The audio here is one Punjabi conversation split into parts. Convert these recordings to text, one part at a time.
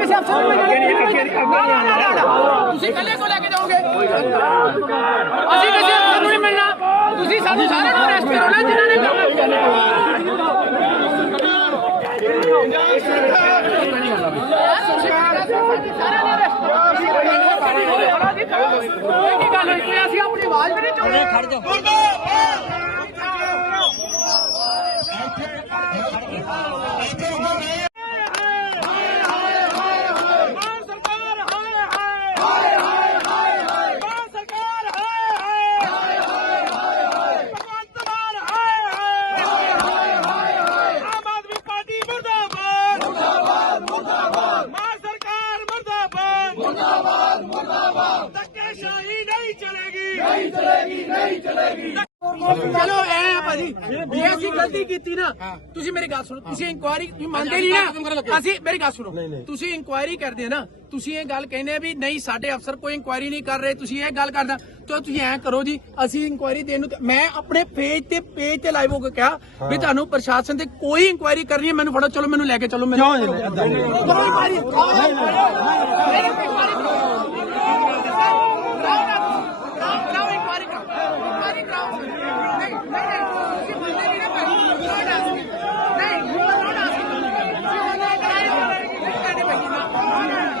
ਕਿਸੇ ਅਫਸਰ ਨੂੰ ਮਿਲਣਾ ਨਾ, ਨਾ, ਨਾ, ਨਾ। ਤੁਸੀਂ ਕੱਲੇ ਕੋ ਲੈ ਕੇ ਜਾਓਗੇ। ਅਸੀਂ ਕਿਸੇ ਅਫਸਰ ਨੂੰ ਨਹੀਂ ਮਿਲਣਾ। ਤੁਸੀਂ ਸਾਨੂੰ ਸਾਰਿਆਂ ਨੂੰ ਅਰੈਸਟ ਕਰੋ ਨਾ ਜਿਨ੍ਹਾਂ ਨੇ ਕੀ ਗੱਲ ਹੋਈ ਅਸੀਂ ਆਪਣੀ ਆਵਾਜ਼ ਵੀ ਨਹੀਂ ਚੁੱਕਦੇ ਖੜ ਜਾ ਮਾਨ ਸਰਕਾਰ ਹਾਏ ਹਾਏ ਹਾਏ ਹਾਏ ਹਾਏ ਮਾਨ ਸਰਕਾਰ ਹਾਏ ਹਾਏ ਹਾਏ ਹਾਏ ਭਗਵੰਤ ਮਾਨ ਹਾਏ ਹਾਏ ਹਾਏ ਹਾਏ ਆਮ ਆਦਮੀ ਪਾਰਟੀ ਮੁਰਦਾਬਾਦ ਮੁਰਦਾਬਾਦ ਮੁਰਦਾਬਾਦ ਮਾਨ ਸਰਕਾਰ ਮੁਰਦਾਬਾਦ ਮੁਰਦਾਬਾਦ ਮੁਰਦਾਬਾਦ ਧੱਕੇਸ਼ਾਹੀ ਨਹੀਂ ਚਲੇਗੀ ਨਹੀਂ ਚਲੇਗੀ ਨਹੀਂ ਚਲੇਗੀ ਚਲੋ ਐ ਆ ਭਾਜੀ ਜੇ ਅਸੀਂ ਗਲਤੀ ਕੀਤੀ ਨਾ ਤੁਸੀਂ ਮੇਰੀ ਗੱਲ ਸੁਣੋ ਤੁਸੀਂ ਇਨਕੁਆਇਰੀ ਤੁਸੀਂ ਮੰਨਦੇ ਨਹੀਂ ਨਾ? ਅਸੀਂ ਮੇਰੀ ਗੱਲ ਸੁਣੋ। ਤੁਸੀਂ ਇਨਕੁਆਇਰੀ ਕਰਦੇ ਆ ਨਾ ਤੁਸੀਂ ਇਹ ਗੱਲ ਕਹਿੰਦੇ ਆ ਵੀ ਨਹੀਂ ਸਾਡੇ ਅਫਸਰ ਕੋਈ ਇਨਕੁਆਇਰੀ ਨਹੀਂ ਕਰ ਰਹੇ ਤੁਸੀਂ ਇਹ ਗੱਲ ਕਰਦਾ ਤਾਂ ਤੁਸੀਂ ਐ ਕਰੋ ਜੀ ਅਸੀਂ ਇਨਕੁਆਇਰੀ ਦੇਣ ਨੂੰ ਮੈਂ ਆਪਣੇ ਪੇਜ ਤੇ ਪੇਜ ਤੇ ਲਾਈਵ ਹੋ ਕੇ ਕਿਹਾ ਵੀ ਤੁਹਾਨੂੰ ਪ੍ਰਸ਼ਾਸਨ ਤੇ ਕੋਈ ਇਨਕੁਆਇਰੀ ਕਰਨੀ ਹੈ ਮੈਨੂੰ ਫੜੋ ਚਲੋ ਮੈਨੂੰ ਲੈ ਕੇ ਚਲੋ ਮੈਨੂੰ ਕਰੋ ਇਨਕੁਆਇਰੀ ਮੇਰੇ ਪੇਜ ਵਾਲੀ ਕਰਾਓ ਇਨਕੁਆਇਰੀ ਕਰਾਓ ਇਨਕੁਆਇਰੀ ਕਰਾਓ ਨਹੀਂ ਨਹੀਂ ਨਹੀਂ ਤੁਸੀਂ ਮੰਨਦੇ ਨਹੀਂ ਨਾ ਭਾਈ ਨਹੀਂ ਨਹੀਂ ਨਹੀਂ ਕਰਾਈ ਨਹੀਂ ਕਰਨੀ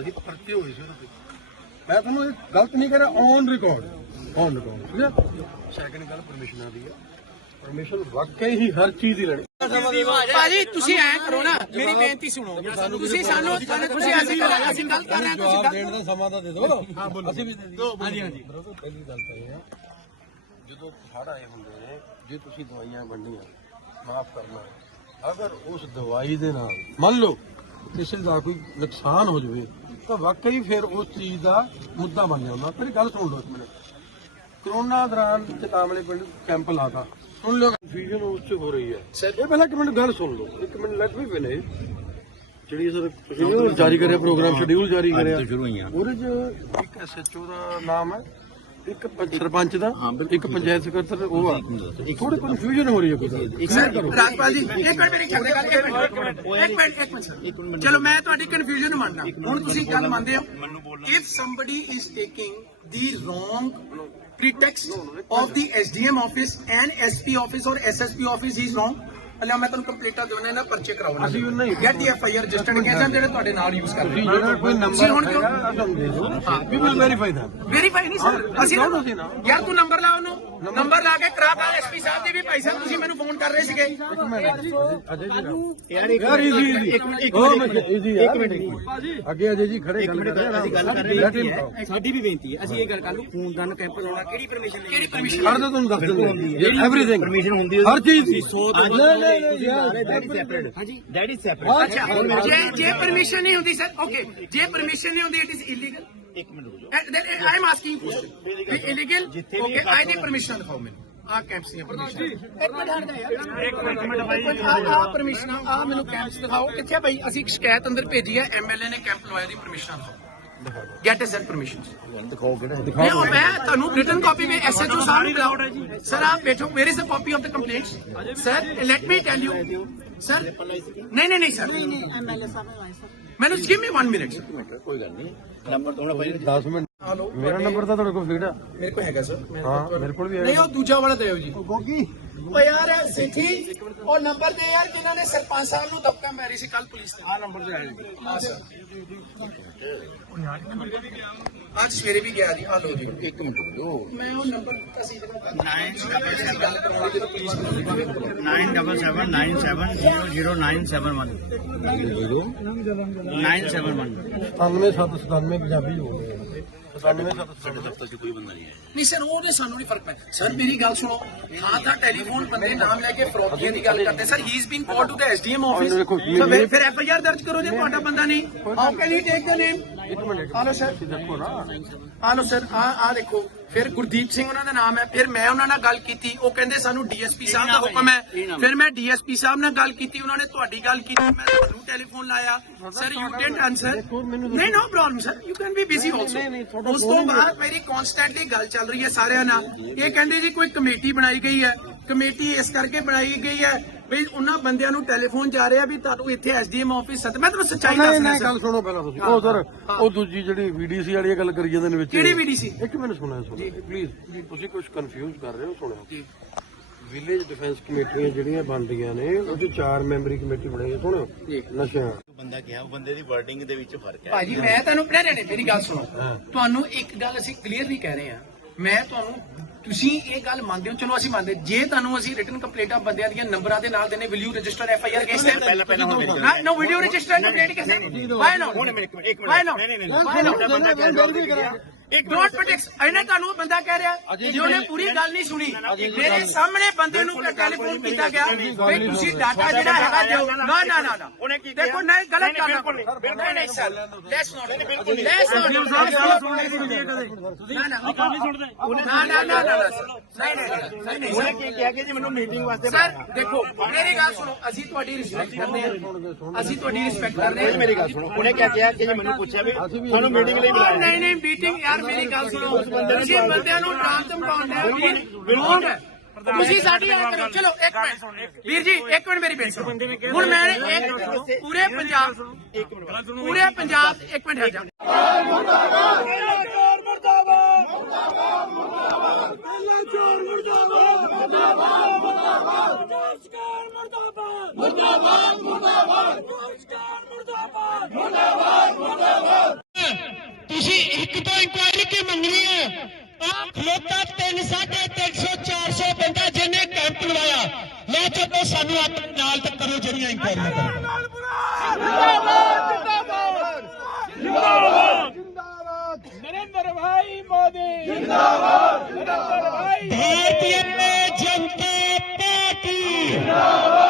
ਲਾਇਆ ਸੀ ਪਰਚੇ ਹੋਏ ਸੀ ਉਹਦੇ ਤੇ। ਮੈਂ ਤੁਹਾਨੂੰ ਇਹ ਗਲਤ ਨਹੀਂ ਕਰ ਰਿਹਾ ਔਨ ਰਿਕਾਰਡ ਔਨ ਰਿਕਾਰਡ ਠੀਕ ਹੈ? ਸੈਕੰਡ ਗੱਲ ਪਰਮਿਸ਼ਨਾਂ ਦੀ ਹੈ ਪਰਮਿਸ਼ਨ ਵਾਕਈ ਹੀ ਹਰ ਚੀਜ਼ ਦੀ ਲੜੀ ਭਾਜੀ ਤੁਸੀਂ ਐ ਕਰੋ ਨਾ ਮੇਰੀ ਬੇਨਤੀ ਸੁਣੋ। ਤੁਸੀਂ ਸਾਨੂੰ ਤੁਸੀਂ ਅਸੀਂ ਅਸੀਂ ਗੱਲ ਕਰ ਰਹੇ ਹਾਂ ਤੁਸੀਂ ਦੇਣ ਦਾ ਸਮਾਂ ਤਾਂ ਦੇ ਦਿਓ। ਹਾਂ ਬੋਲੋ। ਅਸੀਂ ਵੀ ਦੇ ਦਿਓ ਹਾਂਜੀ ਹਾਂਜੀ। ਪਹਿਲੀ ਗੱਲ ਤਾਂ ਇਹ ਹੈ ਜਦੋਂ ਹੜ ਆਏ ਹੁੰਦੇ ਨੇ ਜੇ ਤੁਸੀਂ ਦਵਾਈਆਂ ਵੰਡੀਆਂ ਮਾਫ ਕਰਨਾ। ਅਗਰ ਉਸ ਦਵਾਈ ਦੇ ਨਾਲ ਮੰਨ ਲਓ ਕਿਸੇ ਦਾ ਕੋਈ ਨੁਕਸਾਨ ਹੋ ਜਾਵੇ ਤਾਂ ਵਾਕਈ ਫਿਰ ਉਸ ਚੀਜ਼ ਦਾ ਮੁੱਦਾ ਬਣ ਜਾਂਦਾ। ਮੇਰੀ ਗੱਲ ਸੁਣ ਲਓ ਇੱਕ ਮਿੰਟ। ਕਰੋਨਾ ਦੌਰਾਨ ਚਤਾਮਲੇ ਪਿੰਡ ਕੈਂਪ ਲਾਤਾ। ਸੁਣ ਲਿਓ ਕਨਫਿਊਜ਼ਨ ਉਸ ਚ ਹੋ ਰਹੀ ਹੈ। ਇਹ ਪਹਿਲਾਂ ਇੱਕ ਮਿੰਟ ਗੱਲ ਸੁਣ ਲਓ। ਇੱਕ ਮਿੰਟ ਲੈਟ ਵੀ ਫਿਨਿਸ਼ ਜਿਹੜੀ ਸਰ ਸ਼ਡਿਊਲ ਜਾਰੀ ਕਰਿਆ ਪ੍ਰੋਗਰਾਮ ਸ਼ਡਿਊਲ ਜਾਰੀ ਕਰਿਆ। ਸ਼ੁਰੂ ਹੋਈਆਂ। ਉਹਦੇ ਚ ਇੱਕ ਐਸਐਚਓ ਦਾ ਨਾਮ ਹੈ। ਇੱਕ ਪੰਚ- ਸਰਪੰਚ ਦਾ ਇੱਕ ਪੰਚਾਇਤ ਸਕੱਤਰ ਉਹ ਆ। ਥੋੜੀ ਕਨਫਿਊਜ਼ਨ ਹੋ ਰਹੀ ਹੈ ਕੋਈ ਰਾਜਪਾਲ ਜੀ ਇੱਕ ਮਿੰਟ ਮੇਰੀ ਗੱਲ ਗੱਲ ਇੱਕ ਮਿੰਟ ਇੱਕ ਮਿੰਟ ਇੱਕ ਮਿੰਟ। sir। ਚਲੋ ਮੈਂ ਤੁਹਾਡੀ ਕਨਫਿਊਜ਼ਨ ਮੰਨਦਾ। ਹੁਣ ਤੁਸੀਂ ਗੱਲ ਮੰਨਦੇ ਹੋ। If somebody is taking the wrong pretext of the SDM office and SP office or SSP office is wrong ਅਲਿਆ ਮੈਂ ਤੁਹਾਨੂੰ ਕੰਪਲੀਟਾ ਦੇਣਾ ਨਾ ਪਰਚੇ ਕਰਾਉਣਾ। ਅਸੀਂ ਉਹ ਨਹੀਂ get F I R registered against ਜਿਹੜੇ ਤੁਹਾਡੇ ਨਾਲ ਯੂਜ਼ ਕਰ ਰਹੇ ਜਿਹੜਾ ਕੋਈ ਨੰਬਰ ਹੁਣ ਤੁਹਾਨੂੰ ਦੇ ਦਿਓ। ਵੀ ਵਿਲ ਵੈਰੀਫਾਈ ਦਾ ਵੈਰੀਫਾਈ ਨਹੀਂ ਸਰ ਅਸੀਂ। ਯਾਰ ਤੂੰ ਨੰਬਰ ਲਾ ਉਹਨੂੰ। ਨੰਬਰ ਲਾ ਕੇ ਕਰਾਤਾ ਐਸਪੀ ਸਾਹਿਬ ਦੀ ਵੀ ਭਾਈ ਸਾਹਿਬ ਤੁਸੀਂ ਮੈਨੂੰ ਫੋਨ ਕਰ ਰਹੇ ਸੀਗੇ। ਜੀ ਯਾਰ ਈਜ਼ੀ ਈਜ਼ੀ ਇੱਕ ਮਿੰਟ ਈਜ਼ੀ ਇੱਕ ਮਿੰਟ ਅੱਗੇ ਅਜੇ ਜੀ ਖੜੇ ਗੱਲ ਕਰ ਰਹੇ ਅਸੀਂ ਗੱਲ ਕਰ ਰਹੇ ਹਾਂ। ਸਾਡੀ ਵੀ ਬੇਨਤੀ ਹੈ ਅਸੀਂ ਇਹ ਗੱਲ ਕਰ ਲੂ ਖੂਨਦਾਨ ਕੈਂਪ ਲਾਉਣਾ ਕਿਹੜੀ ਪਰਮਿਸ਼ਨ ਕਿਹੜੀ ਪਰਮਿਸ਼ਨ ਕਰ ਦੋ ਤੁਹਾਨੂੰ ਦੱਸ ਦਿੰਦੇ। ਐਵਰੀਥਿੰਗ ਪਰਮਿਸ਼ਨ ਹੁੰਦੀ ਹੈ। ਹਰ ਚੀਜ਼। ਦੀ ਦੈਟ ਇਜ਼ ਸੈਪਰੇਟ ਹਾਂਜੀ। ਦੈਟ ਇਜ਼ ਸੈਪਰੇਟ ਅੱਛਾ ਜੇ ਜੇ ਪਰਮਿਸ਼ਨ ਨਹੀਂ ਹੁੰਦੀ ਸਰ ਓਕੇ ਜੇ ਪਰਮਿਸ਼ਨ ਨਹੀਂ ਹੁੰਦੀ ਇਟ ਇਜ਼ ਇਲੀਗਲ ਇੱਕ ਮਿੰਟ ਰੁਕੋ I am asking question illegal okay I the permission ਦਿਖਾਓ ਮੈਨੂੰ। ਆ ਕੈਂਪਸ ਦੀਆਂ ਪਰਮਿਸ਼ਨ ਇੱਕ ਮਿੰਟ ਹਟ ਜਾ ਯਾਰ। ਇੱਕ ਮਿੰਟ ਮਿੰਟ ਆ ਆ ਪਰਮਿਸ਼ਨ ਆ ਮੈਨੂੰ ਕੈਂਪਸ ਦਿਖਾਓ। ਕਿੱਥੇ ਆ ਭਾਈ ਅਸੀਂ ਇੱਕ ਸ਼ਿਕਾਇਤ ਅੰਦਰ ਭੇਜੀ ਹੈ। ਐਮਐਲਏ ਨੇ ਕੈਂਪ ਲਵਾਇਆ ਦੀ ਪਰਮਿਸ਼ਨ ਦਿਖਾਓ। ਗੈਟ ਇਸ ਪਰਮਿਸ਼ਨ ਦਿਖਾਓ ਕਿਹੜਾ ਨਹੀਂ ਉਹ ਮੈਂ ਤੁਹਾਨੂੰ ਰਿਟਨ ਕਾਪੀ ਵਿੱਚ ਐਸਐਚਓ ਸਾਹਿਬ ਨੂੰ ਦਿਖਾਓ। ਸਰ ਆਪ ਬੈਠੋ। Where is a copy of the complaints sir let me tell you sir ਨਹੀਂ ਨਹੀਂ ਨਹੀਂ ਸਰ ਮੈਨੂੰ ਗਿਵ ਮੀ 1 ਮਿੰਟ ਕੋਈ ਗੱਲ ਨਹੀਂ। ਨੰਬਰ ਤੋਂ ਭਾਈ 10 ਮਿੰਟ ਮੇਰਾ ਨੰਬਰ ਤਾਂ ਤੁਹਾਡੇ ਕੋਲ ਫੀਡ ਆ। ਮੇਰੇ ਕੋਲ ਹੈਗਾ ਸਰ। ਹਾਂ ਮੇਰੇ ਕੋਲ ਵੀ ਨਹੀਂ ਉਹ ਦੂਜਾ ਵਾਲਾ ਦਿਓ ਜੀ। ਗੋਗੀ। ਓ ਯਾਰ ਸਿੱਠੀ ਉਹ ਨੰਬਰ ਦੇ ਯਾਰ ਜਿਨ੍ਹਾਂ ਨੇ ਸਰਪੰਚ ਸਾਹਿਬ ਨੂੰ ਦਬਕਾ ਮਾਰੀ ਸੀ ਕੱਲ ਪੁਲਿਸ ਨੇ ਆ ਨੰਬਰ ਤੇ ਆਇਆ ਅੱਜ ਸਵੇਰੇ ਵੀ ਗਿਆ ਜੀ। ਆ ਲੋ ਜੀ। ਇੱਕ ਮਿੰਟ ਦਿਓ ਮੈਂ ਉਹ ਨੰਬਰ ਦਿੱਤਾ ਸੀ nine seven one 9797 ਪੰਜਾਬੀ ਹੋ। ਗਏ 9797 ਦਫ਼ਤਰ 'ਚ ਕੋਈ ਬੰਦਾ ਨਹੀਂ ਹੈ ਨਹੀਂ ਸਰ ਉਹਦੇ ਸਾਨੂੰ ਨਹੀਂ ਫ਼ਰਕ ਪੈਂਦਾ। ਸਰ ਮੇਰੀ ਗੱਲ ਸੁਣੋ ਹਾਂ ਤਾਂ ਟੈਲੀਫੋਨ ਬੰਦੇ ਨਾਮ ਲੈ ਕੇ ਫਰੋਕੀਆਂ ਦੀ ਗੱਲ ਕਰਦੇ। Sir he is being called to the SDM office ਫਿਰ- ਦਰਜ ਕਰੋ ਜੇ ਤੁਹਾਡਾ ਬੰਦਾ ਨਹੀਂ। How can he take the ਨੇਮ ਇੱਕ ਮਿੰਟ ਹਲੋ ਸਰ ਦੇਖੋ ਨਾ ਹਲੋ ਸਰ ਆ ਆ ਦੇਖੋ ਫਿਰ ਗੁਰਦੀਪ ਸਿੰਘ ਉਹਨਾਂ ਦਾ ਨਾਮ ਹੈ ਫਿਰ ਮੈਂ ਉਹਨਾਂ ਨਾਲ ਗੱਲ ਕੀਤੀ ਉਹ ਕਹਿੰਦੇ ਸਾਨੂੰ ਡੀਐਸਪੀ ਸਾਹਿਬ ਦਾ ਹੁਕਮ ਹੈ ਫਿਰ ਮੈਂ ਡੀਐਸਪੀ ਸਾਹਿਬ ਨਾਲ ਗੱਲ ਕੀਤੀ ਉਹਨਾਂ ਨੇ ਤੁਹਾਡੀ ਗੱਲ ਕੀਤੀ ਮੈਂ ਤੁਹਾਨੂੰ ਟੈਲੀਫੋਨ ਲਾਇਆ ਸਰ ਯੂ ਡਿਡਨਟ ਆਨਸਰ ਨਹੀਂ no problem sir you can be busy also ਉਸ ਤੋਂ ਬਾਅਦ ਮੇਰੀ ਕਨਸਟੈਂਟਲੀ ਗੱਲ ਚੱਲ ਰਹੀ ਹੈ ਸਾਰਿਆਂ ਨਾਲ ਇਹ ਕਹਿੰਦੇ ਜੀ ਕੋਈ ਕਮੇਟੀ ਬਣਾਈ ਗਈ ਹੈ ਕਮੇਟੀ ਇਸ ਕਰਕੇ ਬਣਾਈ ਗਈ ਹੈ ਵੀ ਉਹਨਾਂ ਬੰਦਿਆਂ ਨੂੰ ਟੈਲੀਫੋਨ ਜਾ ਰਿਹਾ ਵੀ ਤੁਹਾਨੂੰ ਇੱਥੇ ਐਸਡੀਐਮ ਆਫਿਸ ਸੱਦ ਮੈਂ ਤੁਹਾਨੂੰ ਸੱਚਾਈ ਨਹੀਂ ਸਰ ਗੱਲ ਸੁਣੋ ਪਹਿਲਾਂ ਤੁਸੀਂ। ਉਹ ਸਰ ਉਹ ਦੂਜੀ ਜਿਹੜੀ ਵੀਡੀਸੀ ਵਾਲੀ ਗੱਲ ਕਰੀ ਜਾਂਦੇ ਨੇ ਵਿੱਚ। ਕਿਹੜੀ VDC? ਇੱਕ ਮਿੰਟ ਸੁਣਿਆ ਸੁਣੋ। ਪਲੀਜ਼ ਤੁਸੀਂ ਕੁਝ ਕਨਫਿਊਜ਼ ਕਰ ਰਹੇ ਹੋ ਸੁਣਿਓ ਵਿਲੇਜ ਡਿਫੈਂਸ ਕਮੇਟੀਆਂ ਜਿਹੜੀਆਂ ਬਣਦੀਆਂ ਨੇ ਉਹ ਚ ਚਾਰ ਮੈਂਬਰੀ ਕਮੇਟੀ ਬਣਾਈ ਹੈ ਸੁਣਿਓ ਨਸ਼ਿਆਂ ਬੰਦਾ ਕਿਹਾ ਉਹ ਬੰਦੇ ਦੀ ਵਰਡਿੰਗ ਦੇ ਵਿੱਚ ਫ਼ਰਕ ਹੈ। ਭਾਜੀ ਮੈਂ ਤੁਹਾਨੂੰ ਨਹੀਂ ਨਹੀਂ, ਮੇਰੀ ਗੱਲ ਸੁਣੋ। ਤੁਹਾਨੂੰ ਇੱਕ ਗੱਲ ਅਸੀਂ ਕਲੀਅਰਲੀ ਕਹਿ ਰਹੇ ਹਾਂ। ਮੈਂ ਤੁਹਾਨੂੰ ਤੁਸੀਂ ਇਹ ਗੱਲ ਮੰਨਦੇ ਹੋ? ਚਲੋ ਅਸੀਂ ਮੰਨਦੇ ਜੇ ਤੁਹਾਨੂੰ ਅਸੀਂ ਰਿਟਨ ਕੰਪਲੇਂਟਾਂ ਬੰਦਿਆਂ ਦੀਆਂ ਨੰਬਰਾਂ ਦੇ ਨਾਲ ਦੇਣੇ will you register F I R against them ਪਹਿਲਾਂ- ਪਹਿਲਾਂ ਹੁਣ ਹਾਂ ਨੋ ਵੀਡੀਓ ਰਜਿਸਟਰ ਕੰਪਲੇਂਟ ਕਿਸੇ ਵਾਈ ਨਾਟ ਹੁਣ ਇੱਕ ਮਿੰਟ ਇੱਕ ਮਿੰਟ। ਵਾਈ ਨਾਟ ਨਹੀਂ ਨਹੀਂ ਨਹੀਂ ਵਾਈ ਨਾਟ ਕੇ ਡੋਂਟ ਪ੍ਰੋਟੈਕਟ ਇਹਨੇ ਤੁਹਾਨੂੰ ਬੰਦਾ ਕਹਿ ਰਿਹਾ ਜੇ ਉਹਨੇ ਪੂਰੀ ਗੱਲ ਨਹੀਂ ਸੁਣੀ ਮੇਰੇ ਸਾਹਮਣੇ ਬੰਦੇ ਨੂੰ ਟੈਲੀਫੋਨ ਕੀਤਾ ਗਿਆ? ਵੀ ਤੁਸੀਂ ਡਾਟਾ ਜਿਹੜਾ ਹੈਗਾ ਦਿਓ। ਨਾ ਨਾ ਨਾ ਨਾ। ਉਹਨੇ ਕੀ ਦੇਖੋ? ਨਹੀਂ ਗਲਤ ਨਹੀਂ, ਕਰਨਾ ਬਿਲਕੁਲ ਨਹੀਂ, ਬਿਲਕੁਲ ਨਹੀਂ ਨਹੀਂ sir let's not. Let's not ਨਾ ਨਾ ਨਾ। ਨਾ ਨਾ ਸਰ ਨਹੀਂ ਨਹੀਂ ਨਹੀਂ ਨਹੀਂ ਉਹਨੇ ਕੀ ਕਿਹਾ ਕਿ ਜੀ ਮੈਨੂੰ ਮੀਟਿੰਗ ਵਾਸਤੇ ਸਰ ਦੇਖੋ ਮੇਰੀ ਗੱਲ ਸੁਣੋ। ਅਸੀਂ ਤੁਹਾਡੀ ਰਿਸਪੈਕਟ ਕਰਦੇ ਹਾਂ। ਅਸੀਂ ਤੁਹਾਡੀ ਰਿਸਪੈਕਟ ਕਰਦੇ ਹਾਂ। ਮੇਰੀ ਗੱਲ ਸੁਣੋ। ਉਹਨੇ ਕਿਆ ਕਿਹਾ ਕਿ ਜੀ ਮੈਨੂੰ ਪੁੱਛਿਆ ਵੀ ਤੁਹਾਨੂੰ ਮੀਟਿੰਗ ਲਈ ਬੁਲਾਇਆ? ਨਹੀਂ ਨਹੀਂ ਮੀਟਿੰਗ ਯਾਰ ਮੇਰੀ ਗੱਲ ਸੁਣੋ ਤੁਸੀਂ ਬੰਦਿਆਂ ਨੂੰ ਡਰਾਮ ਧਮਕਾਉਂਦੇ ਹੋ ਵੀਰ ਰੋਂਗ ਹੈ ਤੁਸੀਂ ਸਾਡੀ ਆ ਕਰੋ ਚਲੋ ਇੱਕ ਮਿੰਟ ਵੀਰ ਜੀ ਇੱਕ ਮਿੰਟ ਮੇਰੀ ਬੇਨਤੀ ਸੁਣੋ ਹੁਣ ਮੈਂ ਇੱਕ ਪੂਰੇ ਪੰਜਾਬ ਪੂਰੇ ਪੰਜਾਬ ਇੱਕ ਮਿੰਟ ਹਟ ਜਾ ਮੁਰਦਾਬਾਦ ਮੁਰਦਾਬਾਦ ਮੁਰਦਾਬਾਦ ਮੁਰਦਾਬਾਦ ਮੁਰਦਾਬਾਦ ਮੁਰਦਾਬਾਦ ਮੁਰਦਾਬਾਦ ਮੁਰਦਾਬਾਦ ਮੁਰਦਾਬਾਦ ਤੁਸੀਂ ਇੱਕ ਰਲ ਕੇ ਮੰਗਣੀ ਹੈ ਆ ਖਲੋਤਾ 3 350 400 ਬੰਦਾ ਜਿਹਨੇ ਕੈਂਪ ਲਵਾਇਆ ਲੈ ਚੱਲੋ ਸਾਨੂੰ ਆਪਣੇ ਨਾਲ ਤੇ ਕਰੋ ਜਿਹੜੀਆਂ ਇਨਕੁਆਇਰੀਆਂ ਜਿੰਦਾਬਾਦ ਨਰਿੰਦਰ ਭਾਈ ਮੋਦੀ ਜਿੰਦਾਬਾਦ। ਨਰਿੰਦਰ ਭਾਈ ਭਾਰਤੀ ਜਨਤਾ ਪਾਰਟੀ। ਜਿੰਦਾਬਾਦ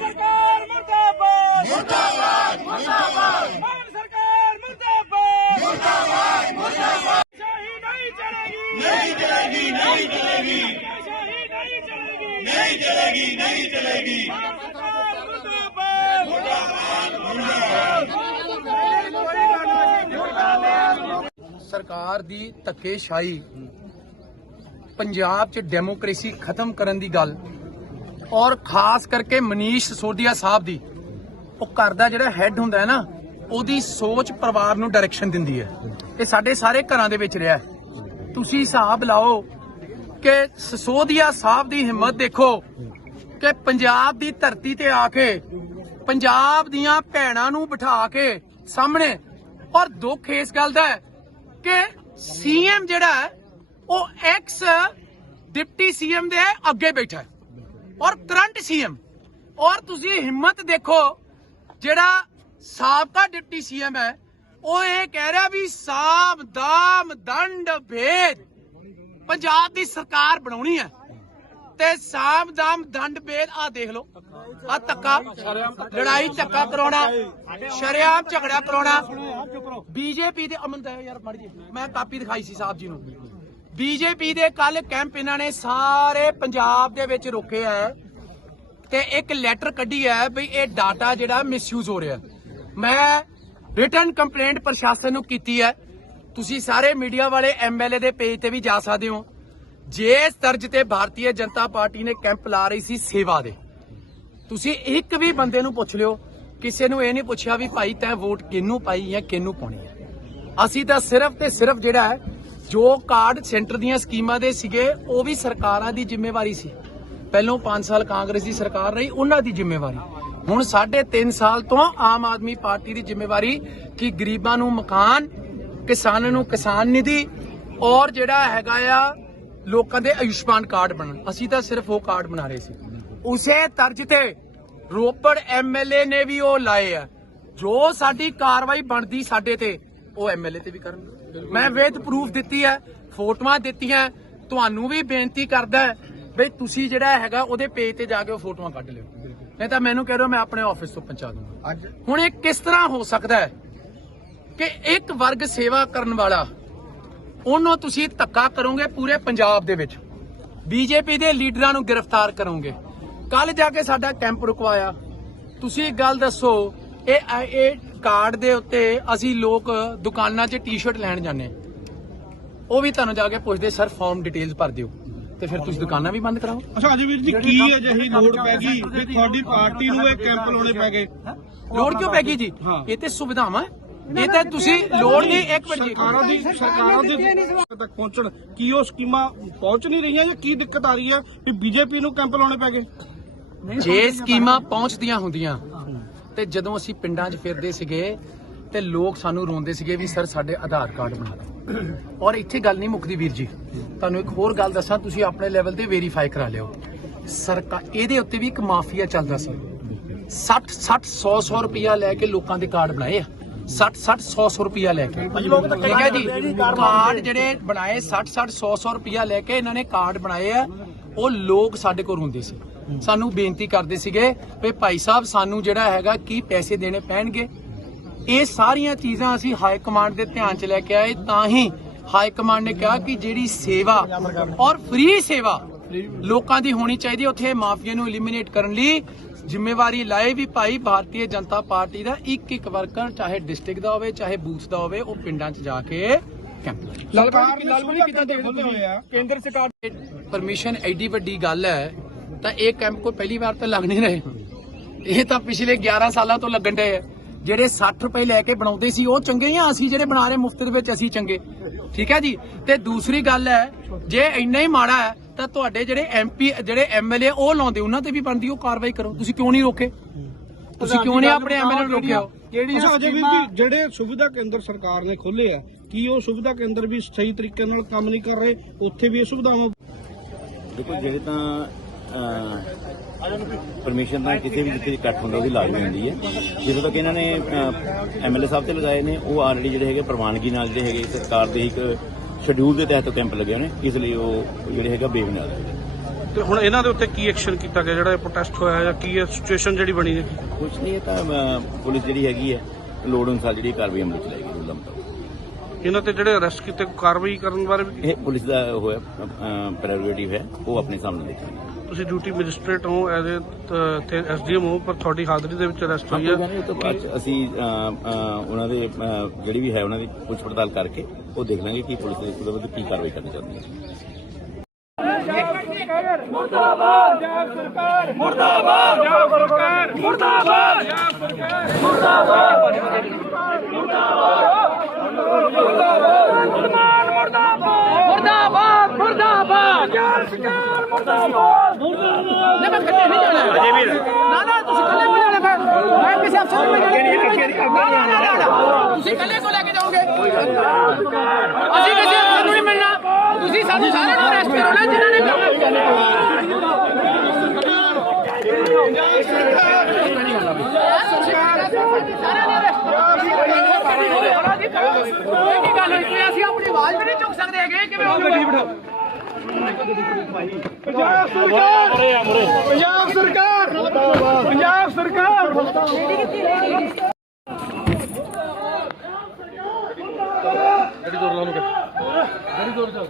ਚਲੇਗੀ ਨਹੀਂ ਚਲੇਗੀ ਸ਼ਾਹੀ ਨਹੀਂ ਚਲੇਗੀ ਸਰਕਾਰ ਦੀ ਧੱਕੇਸ਼ਾਹੀ ਪੰਜਾਬ 'ਚ ਡੈਮੋਕ੍ਰੇਸੀ ਖਤਮ ਕਰਨ ਦੀ ਗੱਲ ਔਰ ਖਾਸ ਕਰਕੇ ਮਨੀਸ਼ ਸਿਸੋਦੀਆ ਸਾਹਿਬ ਦੀ, ਉਹ ਘਰ ਦਾ ਜਿਹੜਾ ਹੈੱਡ ਹੁੰਦਾ ਹੈ ਨਾ, ਉਹਦੀ ਸੋਚ ਪਰਿਵਾਰ ਨੂੰ ਡਾਇਰੈਕਸ਼ਨ ਦਿੰਦੀ ਹੈ। ਇਹ ਸਾਡੇ ਸਾਰੇ ਘਰਾਂ ਦੇ ਵਿੱਚ ਰਿਹਾ ਤੁਸੀਂ ਹਿਸਾਬ ਲਾਓ ਕਿ ਸਿਸੋਦੀਆ ਸਾਹਿਬ ਦੀ ਹਿੰਮਤ ਦੇਖੋ ਕਿ ਪੰਜਾਬ ਦੀ ਧਰਤੀ ਤੇ ਆ ਕੇ ਪੰਜਾਬ ਦੀਆਂ ਭੈਣਾਂ ਨੂੰ ਬਿਠਾ ਕੇ ਸਾਹਮਣੇ। ਔਰ ਦੁੱਖ ਇਸ ਗੱਲ ਦਾ ਹੈ ਕਿ ਸੀਐਮ ਜਿਹੜਾ ਉਹ ਐਕਸ ਡਿਪਟੀ ਸੀਐਮ ਦੇ ਅੱਗੇ ਬੈਠਾ ਔਰ ਕਰੰਟ ਸੀਐਮ। ਔਰ ਤੁਸੀਂ ਹਿੰਮਤ ਦੇਖੋ, ਜਿਹੜਾ ਸਾਬਕਾ ਡਿਪਟੀ ਸੀਐਮ ਹੈ, ਉਹ ਇਹ ਕਹਿ ਰਿਹਾ ਵੀ ਸਾਮ ਦਾਮ ਦੰਡ ਭੇਦ। ਪੰਜਾਬ ਦੀ ਸਰਕਾਰ ਬਣਾਉਣੀ ਹੈ। ਉੱਤੇ ਸਾਮ ਦੰਡ ਬੇਦ ਆ ਦੇਖ ਲਓ। ਆ ਧੱਕਾ, ਲੜਾਈ ਧੱਕਾ ਕਰਾਉਣਾ, ਸ਼ਰਿਆਮ ਝਗੜਾ ਕਰਾਉਣਾ। ਬੀਜੇਪੀ ਦੇ, ਅਮਨ ਦਾ, ਯਾਰ ਮੜ ਜੀ ਮੈਂ ਕਾਪੀ ਦਿਖਾਈ ਸੀ ਸਾਹਿਬ ਜੀ ਨੂੰ। ਬੀਜੇਪੀ ਦੇ ਕੱਲ ਕੈਂਪ ਇਹਨਾਂ ਨੇ ਸਾਰੇ ਪੰਜਾਬ ਦੇ ਵਿੱਚ ਰੋਕੇ ਆ ਤੇ ਇੱਕ ਲੈਟਰ ਕੱਢੀ ਹੈ ਵੀ ਇਹ ਡਾਟਾ ਜਿਹੜਾ ਮਿਸਯੂਜ਼ ਹੋ ਰਿਹਾ ਮੈਂ ਰਿਟਰਨ ਕੰਪਲੇਂਟ ਪ੍ਰਸ਼ਾਸਨ ਨੂੰ ਕੀਤੀ ਹੈ। ਤੁਸੀਂ ਸਾਰੇ ਮੀਡੀਆ ਵਾਲੇ ਐਮਐਲਏ ਦੇ ਪੇਜ ਤੇ ਵੀ ਜਾ ਸਕਦੇ ਹੋ। ਜੇ ਤਰਜ ਤੇ ਭਾਰਤੀ ਜਨਤਾ ਪਾਰਟੀ ਨੇ ਕੈਂਪ ਲਾ ਰਹੀ ਸੀ ਸੇਵਾ ਦੇ, ਤੁਸੀਂ ਇੱਕ ਵੀ ਬੰਦੇ ਨੂੰ ਪੁੱਛ ਲਿਓ, ਕਿਸੇ ਨੂੰ ਇਹ ਨਹੀਂ ਪੁੱਛਿਆ ਵੀ ਭਾਈ ਤੈਂ ਵੋਟ ਕਿਹਨੂੰ ਪਾਈ ਹੈ, ਕਿਹਨੂੰ ਪਾਉਣੀ ਹੈ। ਅਸੀਂ ਤਾਂ ਸਿਰਫ ਤੇ ਸਿਰਫ ਜਿਹੜਾ ਹੈ, ਜੋ ਕਾਰਡ ਸੈਂਟਰ ਦੀਆਂ ਸਕੀਮਾਂ ਦੇ ਸੀਗੇ, ਉਹ ਵੀ ਸਰਕਾਰਾਂ ਦੀ ਜ਼ਿੰਮੇਵਾਰੀ ਸੀ। ਪਹਿਲੋਂ 5 ਸਾਲ ਕਾਂਗਰਸ ਦੀ ਸਰਕਾਰ ਰਹੀ, ਉਹਨਾਂ ਦੀ ਜ਼ਿੰਮੇਵਾਰੀ। ਹੁਣ ਸਾਢੇ 3 ਸਾਲ ਤੋਂ ਆਮ ਆਦਮੀ ਪਾਰਟੀ ਦੀ ਜ਼ਿੰਮੇਵਾਰੀ ਕਿ ਗਰੀਬਾਂ ਨੂੰ ਮਕਾਨ ਕਿਸਾਨਾਂ ਨੂੰ ਕਿਸਾਨ ਨਿਧੀ ਔਰ ਜਿਹੜਾ ਹੈਗਾ ਆ ਲੋਕਾਂ ਦੇ ਆਯੁਸ਼ਮਾਨ ਕਾਰਡ ਬਣਨ। ਅਸੀਂ ਤਾਂ ਸਿਰਫ ਉਹ ਕਾਰਡ ਬਣਾ ਰਹੇ ਸੀ। ਉਸੇ ਤਰਜ ਤੇ ਰੋਪੜ ਐਮਐਲਏ ਨੇ ਵੀ ਉਹ ਲਾਏ ਆ। ਜੋ ਸਾਡੀ ਕਾਰਵਾਈ ਬਣਦੀ ਸਾਡੇ ਤੇ ਉਹ ਐਮਐਲਏ ਤੇ ਵੀ ਕਰਨ। ਮੈਂ ਵੇਦ ਪ੍ਰੂਫ ਦਿੱਤੀ ਹੈ ਫੋਟੋਆਂ ਦਿੱਤੀਆਂ ਤੁਹਾਨੂੰ ਵੀ ਬੇਨਤੀ ਕਰਦਾ ਬਈ ਤੁਸੀਂ ਜਿਹੜਾ ਹੈਗਾ ਉਹਦੇ ਪੇਜ ਤੇ ਜਾ ਕੇ ਉਹ ਫੋਟੋਆਂ ਕੱਢ ਲਿਓ। ਨਹੀਂ ਤਾਂ ਮੈਨੂੰ ਕਹਿ ਰਹੇ ਹੋ ਮੈਂ ਆਪਣੇ ਆਫਿਸ ਤੋਂ ਪਹੁੰਚਾ ਦੂੰਗਾ। ਹੁਣ ਇਹ ਕਿਸ ਤਰ੍ਹਾਂ ਹੋ ਸਕਦਾ ਹੈ? ਕਿ ਇੱਕ ਵਰਗ ਸੇਵਾ ਕਰਨ ਵਾਲਾ ਉਹਨੂੰ ਤੁਸੀਂ ਧੱਕਾ ਕਰੋਗੇ ਪੂਰੇ ਪੰਜਾਬ ਦੇ ਵਿੱਚ। ਬੀਜੇਪੀ ਦੇ ਲੀਡਰਾਂ ਨੂੰ ਗ੍ਰਿਫਤਾਰ ਕਰੋਗੇ। ਕੱਲ ਜਾ ਕੇ ਸਾਡਾ ਕੈਂਪ ਰੁਕਵਾਇਆ। ਤੁਸੀਂ ਇੱਕ ਗੱਲ ਦੱਸੋ ਇਹ ਇਹ ਕਾਰਡ ਦੇ ਉੱਤੇ ਅਸੀਂ ਲੋਕ ਦੁਕਾਨਾਂ 'ਚ ਟੀ-ਸ਼ਰਟ ਲੈਣ ਜਾਂਦੇ ਹਾਂ। ਉਹ ਵੀ ਤੁਹਾਨੂੰ ਜਾ ਕੇ ਪੁੱਛਦੇ ਸਰ ਫਾਰਮ ਡਿਟੇਲਸ ਭਰ ਦਿਓ। ਤੇ ਫਿਰ ਤੁਸੀਂ ਦੁਕਾਨਾਂ ਵੀ ਬੰਦ ਕਰਾਓ। ਅੱਛਾ ਅਜੀਵੀਰ ਜੀ ਕੀ ਅਜਿਹੀ ਲੋੜ ਪੈ ਗਈ ਕਿ ਤੁਹਾਡੀ ਪਾਰਟੀ ਨੂੰ ਇਹ ਕੈਂਪ ਲਾਉਣੇ ਪੈ ਗਏ? ਲੋੜ ਕਿਉਂ ਪੈ ਗਈ ਜੀ? ਇਹ ਤੇ ਸੁਵਿਧਾਵਾਂ ਹੈ। ਇਹ ਤਾਂ ਤੁਸੀਂ ਲੋੜ ਨਹੀਂ ਇੱਕ ਮਿੰਟ ਜੀ। ਸਰਕਾਰਾਂ ਦੀ ਸਰਕਾਰਾਂ ਦੀ ਤੱਕ ਪਹੁੰਚਣ ਕੀ ਉਹ ਸਕੀਮਾਂ ਪਹੁੰਚ ਨਹੀਂ ਰਹੀਆਂ ਜਾਂ ਕੀ ਦਿੱਕਤ ਆ ਰਹੀ ਹੈ ਵੀ ਬੀਜੇਪੀ ਨੂੰ ਕੈਂਪ ਲਾਉਣੇ ਪੈ ਗਏ? ਜੇ ਸਕੀਮਾਂ ਪਹੁੰਚਦੀਆਂ ਹੁੰਦੀਆਂ ਤੇ ਜਦੋਂ ਅਸੀਂ ਪਿੰਡਾਂ 'ਚ ਫਿਰਦੇ ਸੀਗੇ ਤੇ ਲੋਕ ਸਾਨੂੰ ਰੋਂਦੇ ਸੀਗੇ ਵੀ ਸਰ ਸਾਡੇ ਆਧਾਰ ਕਾਰਡ ਬਣਾ ਦਿਓ। ਔਰ ਇੱਥੇ ਗੱਲ ਨਹੀਂ ਮੁੱਕਦੀ ਵੀਰ ਜੀ। ਤੁਹਾਨੂੰ ਇੱਕ ਹੋਰ ਗੱਲ ਦੱਸਾਂ ਤੁਸੀਂ ਆਪਣੇ ਲੈਵਲ ਤੇ ਵੈਰੀਫਾਈ ਕਰਾ ਲਿਓ। ਸਰਕਾਰ ਇਹਦੇ ਉੱਤੇ ਵੀ ਇੱਕ ਮਾਫੀਆ ਚੱਲਦਾ ਸੀ। 60 60 100 100 ਰੁਪਿਆ ਲੈ ਕੇ ਲੋਕਾਂ ਦੇ ਕਾਰਡ ਬਣਾਏ ਆ। 60 60 100 100 ਰੁਪਿਆ ਲੈ ਕੇ। ਠੀਕ ਹੈ ਜੀ? ਕਾਰਡ ਜਿਹੜੇ ਬਣਾਏ 60 60 100 100 ਰੁਪਿਆ ਲੈ ਕੇ ਇਹਨਾਂ ਨੇ ਕਾਰਡ ਬਣਾਏ ਆ। ਉਹ ਲੋਕ ਸਾਡੇ ਕੋਲ ਰੋਂਦੇ ਸੀ। ਸਾਨੂੰ ਬੇਨਤੀ ਕਰਦੇ ਸੀਗੇ ਵੀ ਭਾਈ ਸਾਹਿਬ ਸਾਨੂੰ ਜਿਹੜਾ ਹੈਗਾ ਕੀ ਪੈਸੇ ਦੇਣੇ ਪੈਣਗੇ? ਇਹ ਸਾਰੀਆਂ ਚੀਜ਼ਾਂ ਅਸੀਂ ਹਾਈ ਕਮਾਂਡ ਦੇ ਧਿਆਨ 'ਚ ਲੈ ਕੇ ਆਏ। ਤਾਂ ਹੀ ਹਾਈ ਕਮਾਂਡ ਨੇ ਕਿਹਾ ਕਿ ਜਿਹੜੀ ਸੇਵਾ ਔਰ ਫ੍ਰੀ ਸੇਵਾ ਲੋਕਾਂ ਦੀ ਹੋਣੀ ਚਾਹੀਦੀ। ਉੱਥੇ ਮਾਫੀਆ ਨੂੰ ਐਲੀਮੀਨੇਟ ਕਰਨ ਲਈ ਜ਼ਿੰਮੇਵਾਰੀ ਲਾਏ ਵੀ ਭਾਈ ਭਾਰਤੀ ਜਨਤਾ ਪਾਰਟੀ ਦਾ ਇੱਕ ਇੱਕ ਵਰਕਰ ਚਾਹੇ ਡਿਸਟ੍ਰਿਕਟ ਦਾ ਹੋਵੇ ਚਾਹੇ ਬੂਥ ਦਾ ਹੋਵੇ ਉਹ ਪਿੰਡਾਂ 'ਚ ਜਾ ਕੇ ਕੈਂਪ ਲਾਏ। ਸਰਕਾਰ ਨੇ ਸੁਵਿਧਾ ਕਿੱਦਾਂ ਦੇ ਹੋਏ ਆ। ਕੇਂਦਰ ਸਰਕਾਰ ਪਰਮਿਸ਼ਨ ਐਡੀ ਵੱਡੀ ਗੱਲ ਹੈ ਤਾਂ ਇਹ ਕੈਂਪ ਕੋਈ ਪਹਿਲੀ ਵਾਰ ਤਾਂ ਲੱਗ ਨਹੀਂ ਰਹੇ। ਇਹ ਤਾਂ ਪਿਛਲੇ 11 ਸਾਲਾਂ ਤੋਂ ਲੱਗਣ ਦੇ ਆ। ਜਿਹੜੇ 60 ਰੁਪਏ ਲੈ ਕੇ ਬਣਾਉਂਦੇ ਸੀ ਉਹ ਚੰਗੇ ਹੀ ਆ ਅਸੀਂ ਜਿਹੜੇ ਬਣਾ ਰਹੇ ਮੁਫਤ ਦੇ ਵਿੱਚ ਅਸੀਂ ਚੰਗੇ। ਠੀਕ ਹੈ ਜੀ? ਤੇ ਦੂਸਰੀ ਗੱਲ ਹੈ ਜੇ ਇੰਨਾ ਹੀ ਮਾੜਾ ਹੈ ਤਾਂ ਤੁਹਾਡੇ ਜਿਹੜੇ ਐਮਪੀ ਜਿਹੜੇ ਐਮਐਲਏ ਉਹ ਲਾਉਂਦੇ ਉਹਨਾਂ ਤੇ ਵੀ ਬਣਦੀ ਉਹ ਕਾਰਵਾਈ ਕਰੋ। ਤੁਸੀਂ ਕਿਉਂ ਨਹੀਂ ਰੋਕੇ? ਤੁਸੀਂ ਕਿਉਂ ਨਹੀਂ ਆਪਣੇ ਐਮਐਲਏ ਨੂੰ ਰੋਕਿਆ? ਜੀ ਜਿਹੜੇ ਸੁਵਿਧਾ ਕੇਂਦਰ ਸਰਕਾਰ ਨੇ ਖੋਲੇ ਆ ਕੀ ਉਹ ਸੁਵਿਧਾ ਕੇਂਦਰ ਵੀ ਸਹੀ ਤਰੀਕੇ ਨਾਲ ਕੰਮ ਨਹੀਂ ਕਰ ਰਹੇ? ਉੱਥੇ ਵੀ ਇਹ ਸੁਵਿਧਾਵਾਂ ਦੇਖੋ ਜਿਹੜੇ ਤਾਂ ਪਰਮਿਸ਼ਨ ਤਾਂ ਕਿਸੇ ਵੀ ਜਿੱਥੇ ਇਕੱਠ ਹੁੰਦਾ ਉਹਦੀ ਲਾਜ਼ਮੀ ਹੁੰਦੀ ਹੈ। ਜਦੋਂ ਤੱਕ ਇਹਨਾਂ ਨੇ ਐਮਐਲਏ ਸਾਹਿਬ ਤੇ ਲਗਾਏ ਨੇ ਉਹ ਆਲਰੇਡੀ ਜਿਹੜੇ ਹੈਗੇ ਪ੍ਰਵਾਨਗੀ ਨਾਲ ਜਿਹੜੇ ਹੈਗੇ ਸਰਕਾਰ ਦੇ ਇੱਕ ਸ਼ਡਿਊਲ ਦੇ ਤਹਿਤ ਕੈਂਪ ਲੱਗੇ ਨੇ ਇਸ ਲਈ ਉਹ ਜਿਹੜੇ ਹੈਗਾ ਬੇਬੁਨਿਆਦ ਹੈ ਤੇ ਹੁਣ ਇਹਨਾਂ ਦੇ ਉੱਤੇ ਕੀ ਐਕਸ਼ਨ ਕੀਤਾ ਗਿਆ? ਜਿਹੜਾ ਇਹ ਪ੍ਰੋਟੈਸਟ ਹੋਇਆ ਜਾਂ ਕੀ ਸਿਚੁਏਸ਼ਨ ਜਿਹੜੀ ਬਣੀ ਹੈ? ਕੁਝ ਨਹੀਂ ਇਹ ਤਾਂ ਅਹ, ਪੁਲਿਸ ਜਿਹੜੀ ਹੈਗੀ ਹੈ ਲੋੜ ਅਨੁਸਾਰ ਜਿਹੜੀ ਕਾਰਵਾਈ ਅਮਲ ਚ ਲਾਏਗੀ ਰੂਲਾਂ ਮੁਤਾਬਕ ਇਹਨਾਂ ਤੇ ਜਿਹੜੇ ਅਰੈਸਟ ਕੀਤੇ ਕਾਰਵਾਈ ਕਰਨ ਬਾਰੇ ਵੀ ਇਹ ਪੁਲਿਸ ਦਾ ਉਹ ਹੈ ਪ੍ਰੈਰੋਗੇਟਿਵ ਹੈ ਉਹ ਆਪਣੇ ਸਾਹਮਣੇ ਦੇਖਣਗੇ ਤੁਸੀਂ ਡਿਊਟੀ ਮੈਜਿਸਟ੍ਰੇਟ ਹੋ ਐਜ਼ ਤੇ ਐਸਡੀਐਮ ਹੋ ਪਰ ਤੁਹਾਡੀ ਹਾਜ਼ਰੀ ਦੇ ਵਿੱਚ ਅਰੈਸਟ ਹੋਈ ਹੈ ਅਸੀਂ ਉਹਨਾਂ ਦੇ ਜਿਹੜੀ ਵੀ ਹੈ ਉਹਨਾਂ ਦੀ ਪੁੱਛ ਪੜਤਾਲ ਕਰਕੇ ਉਹ ਦੇਖ ਲਾਂਗੇ ਕਿ ਪੁਲਿਸ ਨੇ ਉਹਦੇ ਵਿੱਚ ਕੀ ਕਾਰਵਾਈ ਕਰਨੀ ਚਾਹੁੰਦੀ ਹੈ ਮੁਰਦਾਬਾਦ ਮੁਰਦਾਬਾਦ ਨਹੀਂ ਮੈਂ ਕੱਲੇ ਨਹੀਂ ਜਾਣਾ ਅਜੇ ਵੀਰ ਨਾ ਨਾ ਤੁਸੀਂ ਕੱਲੇ ਕੋ ਜਾਣਾ ਫਿਰ ਮੈਂ ਕਿਸੇ ਅਫਸਰ ਨੂੰ ਜਾਣਾ ਨਾ ਨਾ ਨਾ ਤੁਸੀਂ ਕੱਲੇ ਕੋ ਲੈ ਕੇ ਜਾਓਗੇ ਅਸੀਂ ਕਿਸੇ ਅਫਸਰ ਨੂੰ ਨਹੀਂ ਮਿਲਣਾ ਤੁਸੀਂ ਸਾਨੂੰ ਸਾਰਿਆਂ ਨੂੰ ਅਰੈਸਟ ਕਰੋ ਜਿਨ੍ਹਾਂ ਨੇ ਕੰਮ ਸਾਰਿਆਂ ਨੇ arrest ਕਰੋ। ਇਹ ਗੱਲ ਹੋਈ ਅਸੀਂ ਆਪਣੀ ਆਵਾਜ਼ ਵੀ ਨਹੀਂ ਚੁੱਕ ਸਕਦੇ ਹੈਗੇ ਕਿਵੇਂ ਹੋ ਪੰਜਾਬ ਸਰਕਾਰ ਪੰਜਾਬ ਸਰਕਾਰ ਪੰਜਾਬ ਸਰਕਾਰ ਗੱਡੀ ਤੋੜ ਲਾ ਉਹਨੂੰ ਗੱਡੀ ਤੋੜ ਚੱਲ